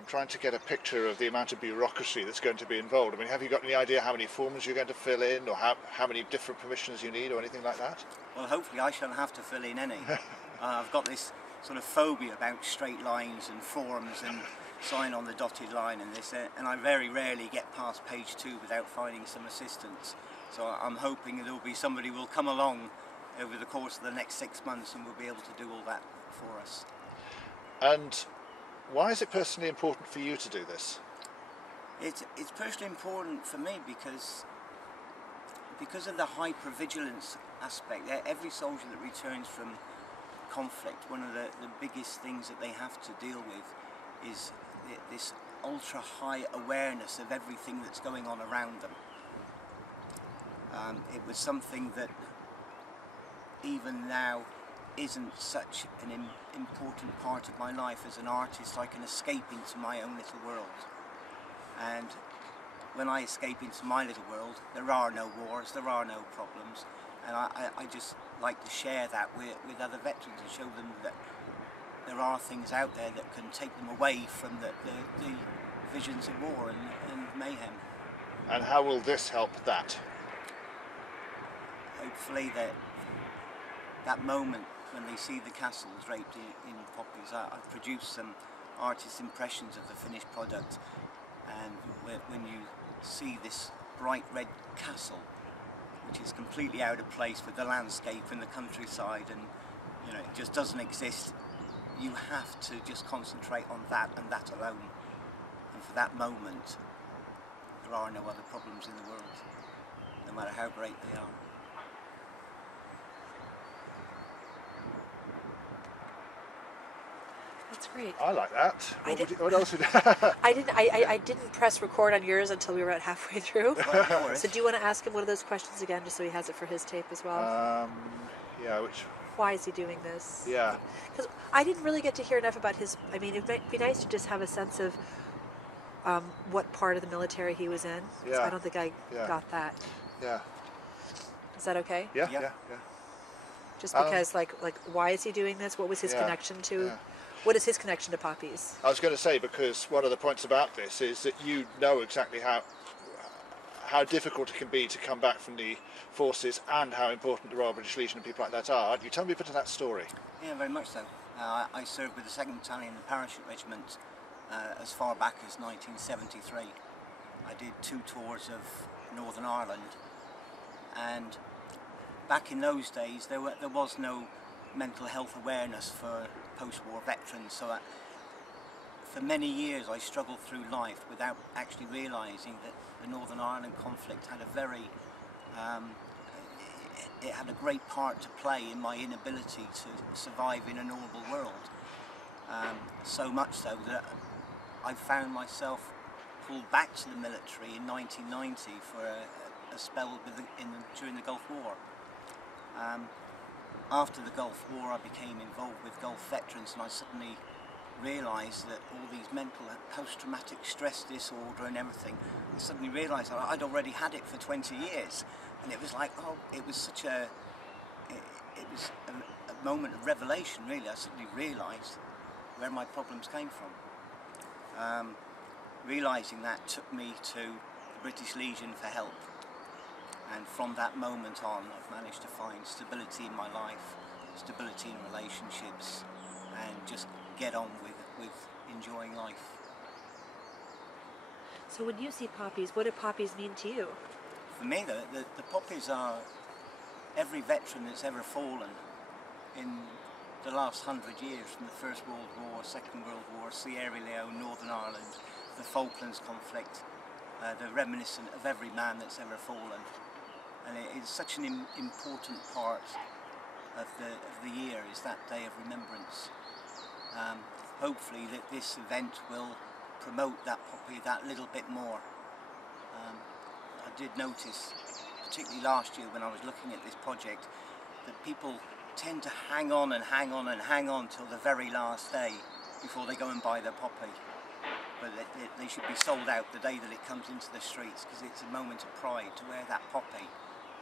I'm trying to get a picture of the amount of bureaucracy that's going to be involved. I mean, have you got any idea how many forms you're going to fill in, or how many different permissions you need, or anything like that? Well, hopefully I shan't have to fill in any. I've got this sort of phobia about straight lines and forms and sign on the dotted line and this, and I very rarely get past page 2 without finding some assistance. So I'm hoping there will be somebody who will come along over the course of the next 6 months and will be able to do all that for us. And why is it personally important for you to do this? It's personally important for me because of the hypervigilance aspect. Every soldier that returns from conflict, one of the biggest things that they have to deal with is this ultra high awareness of everything that's going on around them. It was something that even now isn't such an important part of my life. As an artist, I can escape into my own little world, and when I escape into my little world, there are no wars, there are no problems, and I just like to share that with other veterans and show them that there are things out there that can take them away from the visions of war and mayhem. And how will this help that? Hopefully that moment when they see the castle draped in poppies. I've produced some artist impressions of the finished product, and when you see this bright red castle, which is completely out of place with the landscape and the countryside, and you know, it just doesn't exist, you have to just concentrate on that and that alone. And for that moment, there are no other problems in the world, no matter how great they are. That's great. I like that. What else would I didn't press record on yours until we were at halfway through. So do you want to ask him one of those questions again, just so he has it for his tape as well? Yeah, which... Why is he doing this? Yeah. Because I didn't really get to hear enough about his... I mean, it might be nice to just have a sense of what part of the military he was in. Yeah. I don't think I got that. Yeah. Is that okay? Yeah. Just because, like, why is he doing this? What was his connection to... Yeah. What is his connection to poppies? I was going to say, because one of the points about this is that you know exactly how difficult it can be to come back from the forces, and how important the Royal British Legion and people like that are. You tell me a bit of that story. Yeah, very much so. I served with the 2nd Battalion, the Parachute Regiment, as far back as 1973. I did 2 tours of Northern Ireland, and back in those days there was no mental health awareness for post-war veterans, so for many years I struggled through life without actually realising that the Northern Ireland conflict had it had a great part to play in my inability to survive in a normal world. So much so that I found myself pulled back to the military in 1990 for a spell during the Gulf War. After the Gulf War, I became involved with Gulf veterans, and I suddenly realised that all these mental post-traumatic stress disorder and everything, I suddenly realised that I'd already had it for 20 years, and it was like, oh, it was such it was a moment of revelation, really. I suddenly realised where my problems came from. Realising that took me to the British Legion for help. And from that moment on, I've managed to find stability in my life, stability in relationships, and just get on with enjoying life. So when you see poppies, what do poppies mean to you? For me, the poppies are every veteran that's ever fallen in the last 100 years, from the First World War, Second World War, Sierra Leone, Northern Ireland, the Falklands conflict. They're reminiscent of every man that's ever fallen. And it is such an important part of the year, is that day of remembrance. Hopefully that this event will promote that poppy that little bit more. I did notice, particularly last year when I was looking at this project, that people tend to hang on and hang on and hang on till the very last day before they go and buy their poppy. But they should be sold out the day that it comes into the streets, because it's a moment of pride to wear that poppy,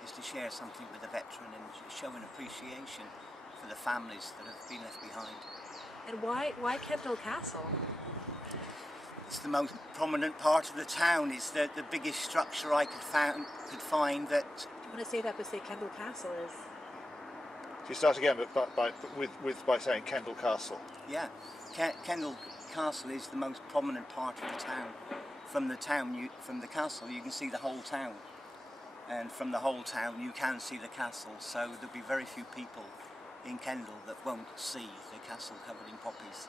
is to share something with a veteran and show an appreciation for the families that have been left behind. And why Kendal Castle? It's the most prominent part of the town. It's the biggest structure I could find that... Do you want to say that, but say Kendal Castle is? So you start again, but by saying Kendal Castle. Yeah, Kendal Castle is the most prominent part of the town. From the castle, you can see the whole town. And from the whole town, you can see the castle. So there'll be very few people in Kendal that won't see the castle covered in poppies.